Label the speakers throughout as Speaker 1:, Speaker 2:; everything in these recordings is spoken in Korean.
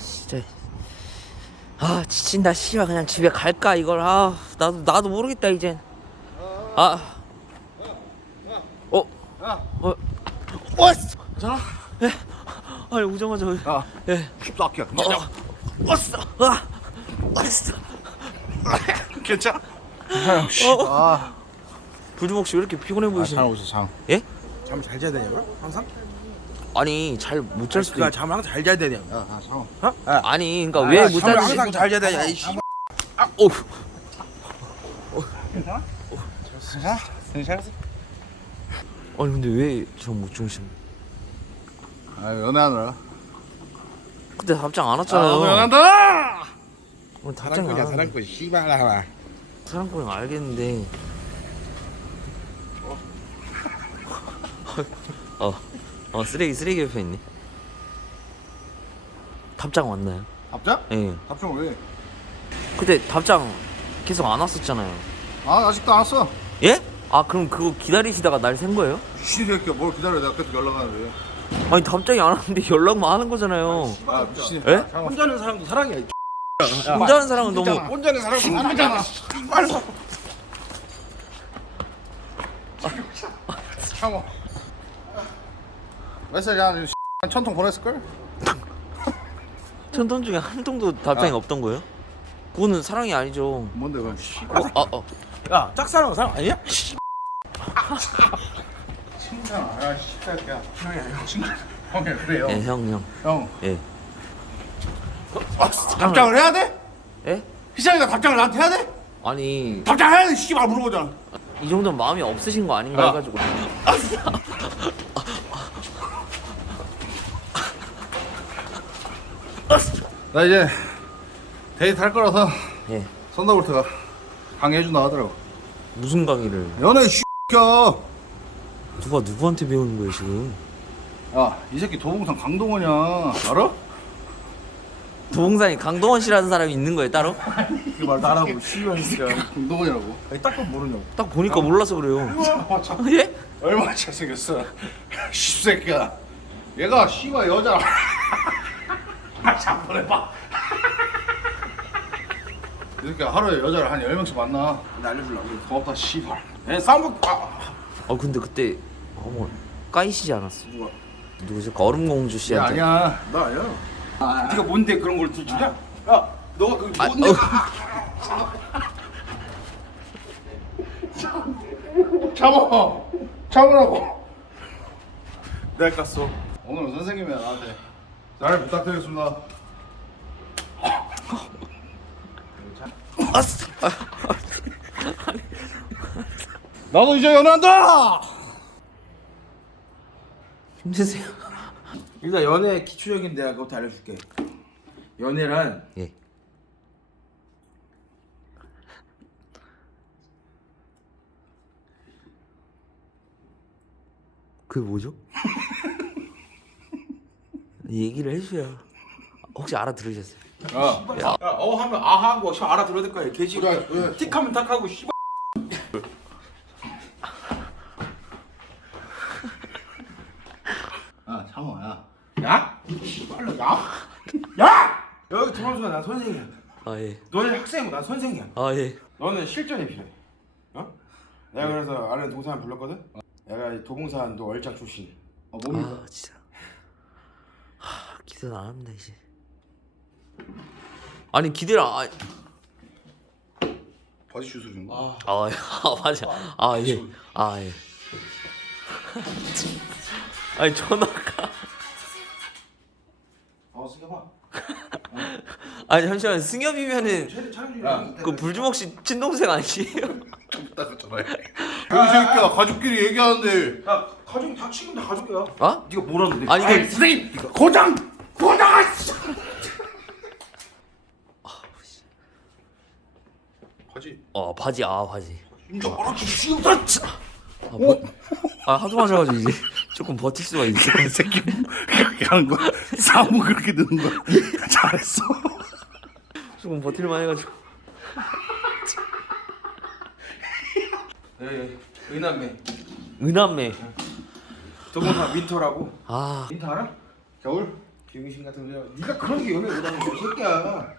Speaker 1: 진짜 아 지친다 씨발 그냥 집에 갈까 이걸 아 나도 나도 모르겠다 이젠 아 어? 어? 왔어
Speaker 2: 괜찮아?
Speaker 1: 예 아니 오자마자
Speaker 2: 야,
Speaker 1: 예
Speaker 2: 춥다 아끼야.
Speaker 1: 어, 왔어 아 왔어
Speaker 2: 괜찮아?
Speaker 1: 어?
Speaker 2: 아,
Speaker 1: 불주먹 씨왜 이렇게 피곤해 보이시네
Speaker 2: 오고 있어 장.
Speaker 1: 예?
Speaker 3: 잠잘 자야 되냐고? 항상?
Speaker 1: 아니 잘 못 잘 수도
Speaker 3: 그니까 있잠 항상 잘 자야 되냐고
Speaker 2: 야, 야, 장.
Speaker 3: 어? 야,
Speaker 1: 아니 그러니까 왜못
Speaker 3: 잠을
Speaker 1: 자는지?
Speaker 3: 항상 잘 자야 되냐 이씨.
Speaker 1: 어
Speaker 2: 괜찮아? 괜찮아?
Speaker 1: 아니 근데 왜 저 못 주무시는
Speaker 2: 아, 연애하느라.
Speaker 1: 그때 답장 안 왔잖아요.
Speaker 2: 연한다.
Speaker 1: 오늘 답장이 안
Speaker 3: 사랑꾼이야
Speaker 1: 왔는데.
Speaker 3: 사랑꾼 씨발 하나.
Speaker 1: 사랑꾼 알겠는데. 어, 어 쓰레기 쓰레기 옆에 있네 답장 왔나요?
Speaker 2: 답장?
Speaker 1: 예
Speaker 2: 답장 왜?
Speaker 1: 그때 답장 계속 안 왔었잖아요
Speaker 2: 아, 아직도 안 왔어.
Speaker 1: 예? 아 그럼 그거 기다리시다가 날 샌 거예요?
Speaker 2: 씨 새끼야, 뭘 기다려? 내가 계속 연락하는데.
Speaker 1: 아니 답장이 안 왔는데 연락만 하는 거잖아요
Speaker 2: 아, 미친.
Speaker 1: 예?
Speaker 3: 혼자는 사람도 사랑이야
Speaker 1: 혼자 하는 사람은 너무
Speaker 3: 혼자는 사람도 사랑이잖아
Speaker 2: 참어. 메시지 한 천통 보냈을 걸?
Speaker 1: 천통 중에 한 통도 답장이
Speaker 2: 아.
Speaker 1: 없던 거예요? 그거는 사랑이 아니죠
Speaker 2: 뭔데 그건? 씨.
Speaker 1: 어, 아, 어.
Speaker 3: 야 짝사랑은 사랑 아니야?
Speaker 2: 칭찬 아, 야, 씨 새끼야. 형이야, 형. 칭찬. 형이 그래요.
Speaker 1: 예, 형, 형.
Speaker 2: 형.
Speaker 1: 예.
Speaker 2: 아, 답장을 해야 돼?
Speaker 1: 예?
Speaker 2: 희정이가 답장을 나한테 해야 돼?
Speaker 1: 아니,
Speaker 2: 답장 해야 돼, 씨발 물어보잖아.
Speaker 1: 이 정도는 마음이 없으신 거 아닌가
Speaker 2: 아.
Speaker 1: 해가지고.
Speaker 2: 나 이제 데이트 할 거라서
Speaker 1: 예.
Speaker 2: 선더볼트가 강의해준다 하더라고.
Speaker 1: 무슨 강의를?
Speaker 2: 연애 씨야.
Speaker 1: 누가 누구한테 배우는 거예요, 지금?
Speaker 2: 야, 이 새끼 도봉산 강동원이야. 알아?
Speaker 1: 도봉산에 강동원 씨라는 사람이 있는 거예요, 따로?
Speaker 3: 그 말도 안 하고 씨발 진짜
Speaker 2: 강동원이라고.
Speaker 3: 딱 보면 모르냐고
Speaker 1: 딱 보니까 몰라서 그래요. 예?
Speaker 2: 얼마나 잘생겼어. 씨새끼야. 얘가 씨발 여자. 한 번 해봐. 이 새끼 하루에 여자를 한 10명씩 만나.
Speaker 3: 알려주려고
Speaker 2: 고맙다, 씨발.
Speaker 3: 에 싸움복 아
Speaker 1: 아, 근데 그때 어머 까이시지 않았어?
Speaker 3: 누가
Speaker 1: 누구지? 그 얼음공주
Speaker 2: 얘
Speaker 1: 씨한테.
Speaker 2: 아니야.
Speaker 3: 나 아니야 네가 뭔데 그런 걸 들추냐? 야 너가 그
Speaker 1: 아,
Speaker 3: 뭔데
Speaker 1: 어.
Speaker 2: 참어. 참으라고.
Speaker 3: 내가 깠어
Speaker 2: 오늘은 선생님이 나한테 잘 부탁드리겠습니다. 나도 이제 연애한다.
Speaker 1: 힘드세요?
Speaker 3: 일단 연애 기초적인 내가 그것도 알려줄게 연애란
Speaker 1: 예. 그게 뭐죠? 얘기를 해주셔야 혹시 알아들으셨어요?
Speaker 2: 야,
Speaker 3: 야 어 하면 아 하고 씨 알아들어야 될 거야 개지
Speaker 2: 그래, 그래.
Speaker 3: 틱 하면 탁 하고 씨발
Speaker 2: 야, 참어, 야.
Speaker 3: 야? 씨발로 야? 야! 여기 들어온 순간 난 선생이야
Speaker 1: 아 예.
Speaker 3: 너는 학생이고 난 선생이야
Speaker 1: 아 예.
Speaker 3: 너는 실전이 필요해 어? 내가 그래서 아는 동산 불렀거든? 내가 이 도봉산도 얼짱 출신
Speaker 2: 아, 뭡니까?
Speaker 1: 아 진짜. 하, 기대는 안 합니다 이제. 아니 기대를 안.
Speaker 2: 바지 슛을 준 거.
Speaker 1: 아, 아, 아 맞아. 아 예. 아 예. 아니 전화가.
Speaker 3: 어 승엽아
Speaker 1: 아니 잠시만 승엽이면은
Speaker 3: 최대 촬영 중에
Speaker 2: 야,
Speaker 1: 그 불주먹 씨 친동생 아니에요?
Speaker 2: 좀 이따가 전화해. 이 새끼야, 가족끼리 얘기하는데.
Speaker 3: 야 가족 다 지금 다 가족이야
Speaker 1: 어?
Speaker 3: 네가 뭐라는데
Speaker 1: 아니 이게
Speaker 2: 선생님! 고장! 바지.
Speaker 1: 어 바지 아 바지.
Speaker 2: 인정 알아주시
Speaker 1: 아, 뭐, 아 하도 맞아가지고 이제 조금 버틸 수가 것 같아.
Speaker 2: 새끼 그렇게 하는 거야? 사무 그렇게 드는 거야? 잘했어.
Speaker 1: 조금 버틸만 해가지고.
Speaker 3: 예, 의남매
Speaker 1: 은남매.
Speaker 3: 도봉산 윈터라고
Speaker 1: 아
Speaker 3: 윈터 알아?
Speaker 2: 겨울?
Speaker 3: 비용신 같은 거 네가 그런 게 연애 못하는 거야 이 새끼야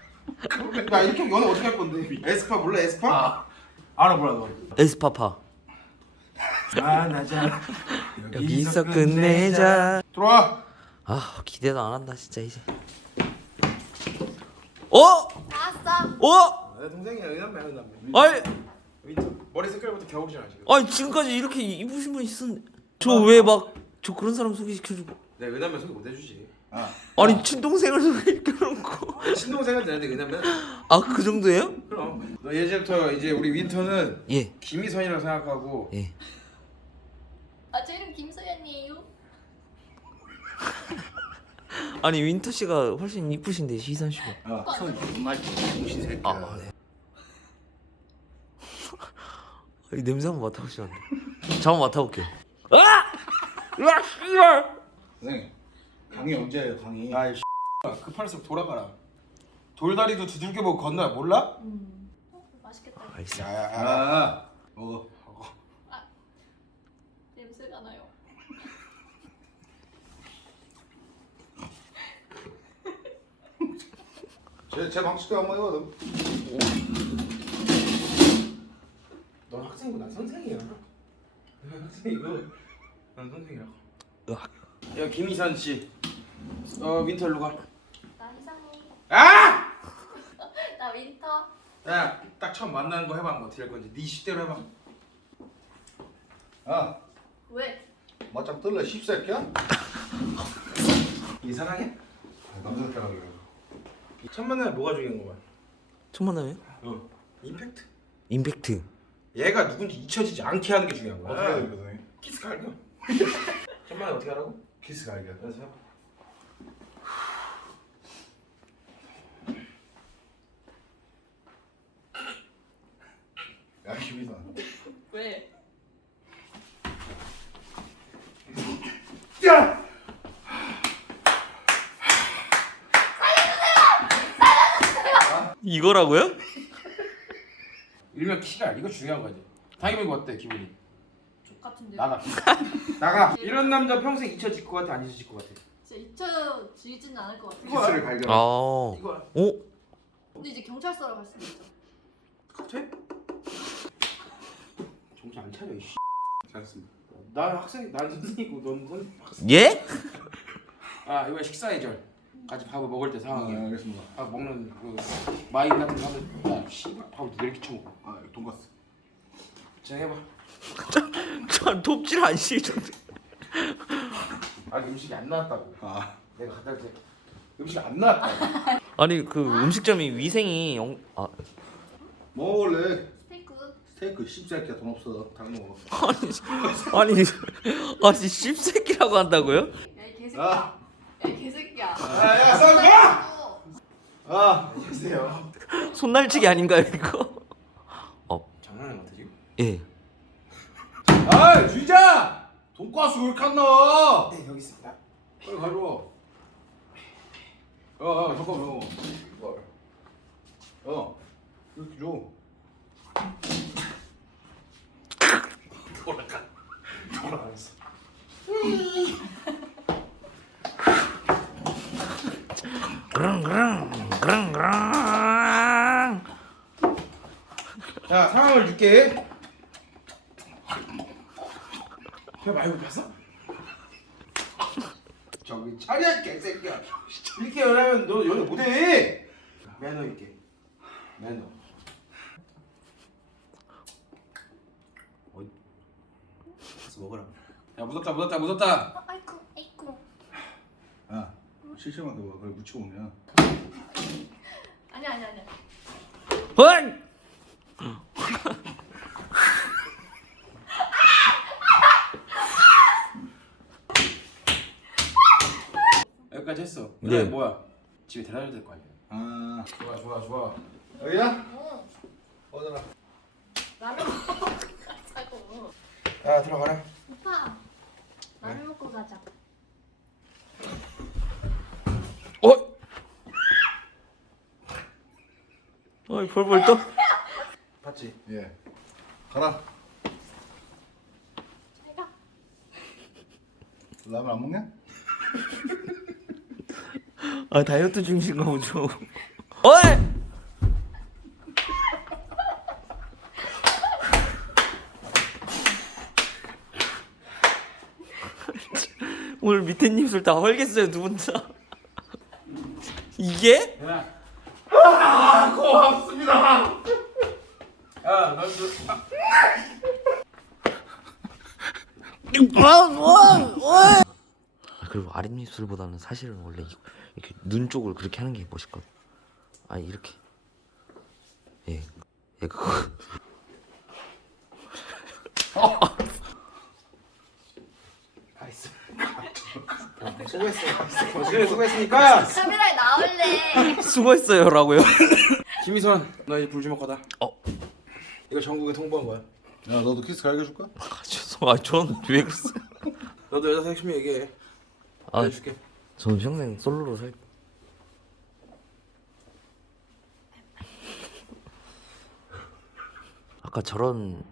Speaker 3: 나 이렇게 연애 어떻게 할 건데? 에스파 몰라 에스파? 알아 몰라 너
Speaker 1: 에스파파.
Speaker 3: 아, 나자.
Speaker 1: 여기서 끝내자.
Speaker 3: 들어와.
Speaker 1: 아 기대도 안 한다 진짜 이제. 어?
Speaker 4: 아싸.
Speaker 1: 어?
Speaker 3: 내 동생이야 은남매 은남매?
Speaker 1: 아니.
Speaker 3: 윈터. 머리 색깔부터 겨울이잖아 지금.
Speaker 1: 아니 지금까지 이렇게 이쁘신 분 있었는데. 저 왜 막 저 그런 사람 소개시켜주고.
Speaker 3: 내 은남매 소개 못 해주지
Speaker 1: 아니 친동생을 소개시켜놓고
Speaker 3: 친동생은 되는데 은남매
Speaker 1: 아그 정도예요?
Speaker 3: 그럼 너 예전부터 이제 우리 윈터는
Speaker 1: 예
Speaker 3: 김희선이라고 생각하고
Speaker 1: 예.
Speaker 4: 아, 저 이름 김소연이에요.
Speaker 1: 아니 윈터 씨가 훨씬 이쁘신데 시선 씨가
Speaker 2: 아 손 정말 정신 새끼야
Speaker 1: 아 네. 이 냄새 한번 맡아보시면 안 돼? 잠깐 맡아볼게요 아! 야 씨발
Speaker 2: 선생님 강의 언제예요 강의
Speaker 3: 아이 급할수록 돌아가라 돌다리도 두들겨 보고 건너야 몰라?
Speaker 4: 음. 어, 맛있겠다.
Speaker 1: 알겠습니다
Speaker 3: 야야야
Speaker 2: 아 먹어
Speaker 4: 냄새가 나요.
Speaker 2: 제, 제 방식대로 한번 해봐 너.
Speaker 3: 넌 학생이고 난 선생이야 넌 학생이고 난 선생이야. 야 김희선 씨 어, 윈터 일로
Speaker 4: 가나 이상해.
Speaker 3: 아!
Speaker 4: 나 윈터.
Speaker 3: 야, 딱 처음 만나는 거 해봐. 뭐 어떻게 할 건지. 네 식대로 해봐.
Speaker 2: 아
Speaker 4: 왜?
Speaker 2: 맞짱 뜰래 씹새끼야?
Speaker 3: 이 사랑해?
Speaker 2: 남자들끼리 그래
Speaker 3: 첫 만남에 뭐가 중요한 거야?
Speaker 1: 첫 만남에
Speaker 3: 어. 임팩트.
Speaker 1: 임팩트
Speaker 3: 얘가 누군지 잊혀지지 않게 하는 게 중요한 거야.
Speaker 2: 어떻게 해야 돼 선생님?
Speaker 3: 키스 갈겨. 첫 만남에 어떻게 하라고?
Speaker 2: 키스 갈게
Speaker 3: 연습 해봐.
Speaker 2: 야 김희선
Speaker 4: 왜?
Speaker 2: 야!
Speaker 1: 이거라고요?
Speaker 3: 일명 키가 이거 중요한 거지. 타이밍 어때 기분이?
Speaker 4: 족 같은데.
Speaker 3: 나가. 나가. 이런 남자 평생 잊혀질 것 같아 안 잊혀질 것 같아?
Speaker 4: 진짜 잊혀지진 않을 것 같아.
Speaker 2: 키스를 갈게
Speaker 1: 아 어?
Speaker 3: 이거야.
Speaker 4: 근데 이제 경찰서로 갈 수도 있어.
Speaker 3: 갑자기? 정신 안 차려 이 씨.
Speaker 2: 잘했습니다
Speaker 3: 난 학생, 난 선생이고 넌 선.
Speaker 1: 예?
Speaker 3: 아 이번 식사 예절. 같이 밥을 먹을 때
Speaker 2: 아
Speaker 3: 상황이.
Speaker 2: 알겠습니다
Speaker 3: 밥 먹는 그 마인 같은 거 하면 야 씨발 밥을 왜 이렇게 쳐먹어?
Speaker 2: 아 돈가스
Speaker 3: 진행해봐.
Speaker 1: 저 돕질 않으시던데
Speaker 3: 아 음식이 안 나왔다고.
Speaker 2: 아
Speaker 3: 내가 갖다 줄 때. 음식 안 나왔다고.
Speaker 1: 아니 그 음식점이 위생이 영... 아
Speaker 2: 먹을래
Speaker 4: 스테이크.
Speaker 2: 스테이크 씹새끼야 돈 없어 다른 거 먹어
Speaker 1: 아니 아니 아니 씹새끼라고 한다고요?
Speaker 4: 야, 이 개새끼야.
Speaker 2: 아.
Speaker 4: 야, 이 개새끼야.
Speaker 3: 야야 싸우지 마!
Speaker 4: 어.
Speaker 2: 아
Speaker 3: 안녕하세요.
Speaker 1: 손날치기 아닌가요 이거? 어
Speaker 3: 장난하는 것 같아 지금?
Speaker 1: 예.
Speaker 2: 아 주자 돈가스 왜 이렇게 안 나와
Speaker 3: 네 여기 있습니다.
Speaker 2: 빨리 가져와 야 야 잠깐만 야 이렇게 줘
Speaker 3: 돌아가. 돌아가겠어.
Speaker 1: 그랑 그랑 그랑 그랑
Speaker 3: 자 상황을 줄게. 배 말고 폈어? 저기 차려 개새끼야. 이렇게 연하면 너 연애 못해. 매너 있게. 매너. 어디? 가서 먹으라. 야 묻었다 묻었다 묻었다.
Speaker 2: 실시간도 뭐 그걸 묻히고 오냐
Speaker 4: 아니야, 아니야, 아니야.
Speaker 1: 헐!
Speaker 3: 여기까지 했어.
Speaker 1: 네.
Speaker 3: 그다음에 뭐야? 집에 데려다 될거 아니야.
Speaker 2: 아
Speaker 3: 좋아 좋아 좋아.
Speaker 2: 여기야?
Speaker 4: 응.
Speaker 2: 어디라
Speaker 4: 라면 먹고 가자고.
Speaker 3: 야 들어가라.
Speaker 4: 오빠. 라면 먹고 가자.
Speaker 1: 어? 어이 벌벌 떠?
Speaker 3: 봤지?
Speaker 2: 예 가라
Speaker 4: 내가.
Speaker 2: 라면 안 먹냐?
Speaker 1: 아 다이어트 중이신가 보죠. 어이! 오늘 밑에 입술 다 헐겠어요 두 분 다. 이게?
Speaker 3: 고맙습니다. 야, 너, 너,
Speaker 1: 아, 그리고 아랫입술보다는 사실은 원래 이- 이렇게 눈 쪽을 그렇게 하는 게 멋있거든. 아 이렇게. 예, 예 그거.
Speaker 3: 수고했어. 수고했, 수고했으니까.
Speaker 4: 카메라에 나올래.
Speaker 1: 수고했어요라고요.
Speaker 3: 김희선, 너 이제 불주먹하다.
Speaker 1: 어,
Speaker 3: 이거 전국에 통보한 거야.
Speaker 2: 야 너도 키스 갈게 줄까?
Speaker 1: 아, 죄송. 아 저는 왜 그랬어요?
Speaker 3: 너도 여자 섹시면 얘기해.
Speaker 1: 아,
Speaker 3: 해줄게.
Speaker 1: 저는 평생 솔로로 살. 아까 저런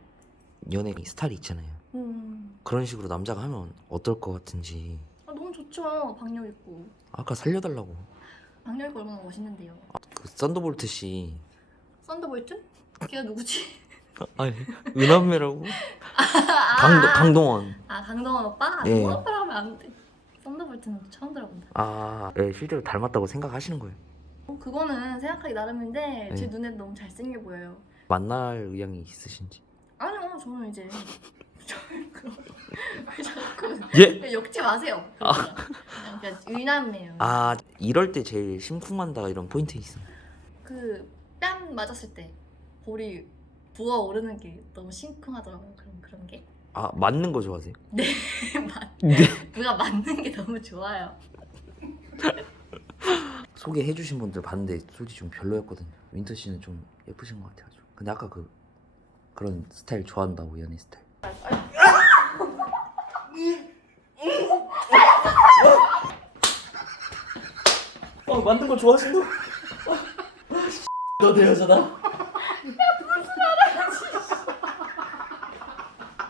Speaker 1: 연애 스타일 있잖아요.
Speaker 4: 음.
Speaker 1: 그런 식으로 남자가 하면 어떨 것 같은지.
Speaker 4: 아 너무 좋죠. 박력 있고.
Speaker 1: 아까 살려달라고.
Speaker 4: 박력 있고 얼마나 멋있는데요.
Speaker 1: 그 썬더볼트 씨.
Speaker 4: 썬더볼트? 걔가 누구지?
Speaker 1: 아니 은한매라고? 강도, 강동원.
Speaker 4: 아 강동원 오빠?
Speaker 1: 예.
Speaker 4: 강동원 오빠라고 하면 안 돼. 썬더볼트는 처음 들어본다.
Speaker 1: 아, 예, 실제로 닮았다고 생각하시는 거예요.
Speaker 4: 어, 그거는 생각하기 나름인데 제
Speaker 1: 네.
Speaker 4: 눈에 너무 잘생겨 보여요.
Speaker 1: 만날 의향이 있으신지.
Speaker 4: 아니요, 저는 이제 저는 그런 왜 자꾸
Speaker 1: 예?
Speaker 4: 욕지 마세요. 그러니까 그냥 의남매요.
Speaker 1: 아, 이럴 때 제일 심쿵한다 이런 포인트 있어요.
Speaker 4: 그뺨 맞았을 때 볼이 부어 오르는 게 너무 심쿵하더라고요. 그런 그런 게
Speaker 1: 아, 맞는 거 좋아하세요?
Speaker 4: 맞,
Speaker 1: 네.
Speaker 4: 누가 맞는 게 너무 좋아요.
Speaker 1: 소개해 주신 분들 봤는데 솔직히 좀 별로였거든요. 윈터 씨는 좀 예쁘신 것 같아가지고. 근데 아까 그 그런 스타일 좋아한다고 연애 스타일. 어, 만든 거 좋아하신다. 너내 여자다.